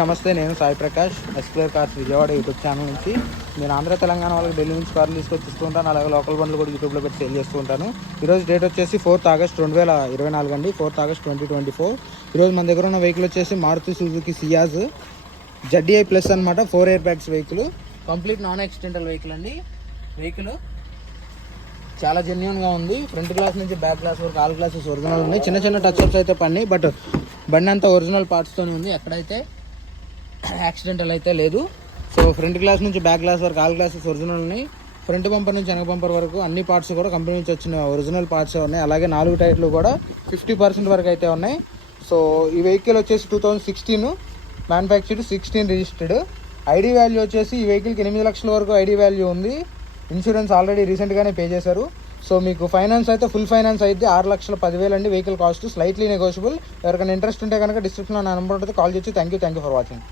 నమస్తే, నేను Sai Prakash, explore cars Vijayawada YouTube channel నుంచి. నేను ఆంధ్ర తెలంగాణ వాళ్ళకి ఢిల్లీ నుంచి కార్లు తీసుకొచ్చి ఉంటాను. అలాగే లోకల్ బండ్లు కూడా యూట్యూబ్లో పెట్టి సేల్ చేస్తూ ఉంటాను. ఈరోజు డేట్ వచ్చేసి 4th August 2024 అండి. 4th August 2024. ఈరోజు మన దగ్గర ఉన్న వెహికల్ వచ్చేసి Maruti Suzuki Ciaz ZDI plus అనమాట. 4 air bags vehicle, complete non accidental vehicle అండి. వెహికల్ చాలా జెన్యున్గా ఉంది. ఫ్రంట్ గ్లాస్ నుంచి బ్యాక్ గ్లాస్ వరకు ఆల్ గ్లాసెస్ ఒరిజినల్ ఉన్నాయి. చిన్న చిన్న టచ్అప్స్ అయితే పడినాయి, బట్ బండి అంతా ఒరిజినల్ పార్ట్స్తోనే ఉంది. ఎక్కడైతే యాక్సిడెంటల్ అయితే లేదు. సో ఫ్రంట్ గ్లాస్ నుంచి బ్యాక్ గ్లాస్ వరకు ఆల్ గ్లాసెస్ ఒరిజినల్ ఉన్నాయి. ఫ్రంట్ బంపర్ నుంచి వెనక బంపర్ వరకు అన్ని పార్ట్స్ కూడా కంపెనీ నుంచి వచ్చిన ఒరిజినల్ పార్ట్స్ ఉన్నాయి. అలాగే 4 టైర్లు కూడా 50% వరకు అయితే ఉన్నాయి. సో ఈ వెహికల్ వచ్చేసి 2016 మ్యానుఫ్యాక్చర్డ్, 16 రిజిస్టర్డ్. ఐడి వాల్యూ వచ్చేసి ఈ వెహికల్కి 8 లక్షల వరకు ఐడి వాల్యూ ఉంది. ఇన్సూరెన్స్ ఆల్రెడీ రీసెంట్గానే పే చేశారు. సో మీకు ఫైనాన్స్ అయితే ఫుల్ ఫైనాన్స్ అయితే 6,10,000 అండి వెహికల్ కాస్ట్. Slightly negotiable. ఎవరికైనా ఇంట్రెస్ట్ ఉంటే కనుక డిస్క్రిప్షన్లో నా నెంబర్ ఉంటుంది, కాల్ చేసి. Thank you for watching.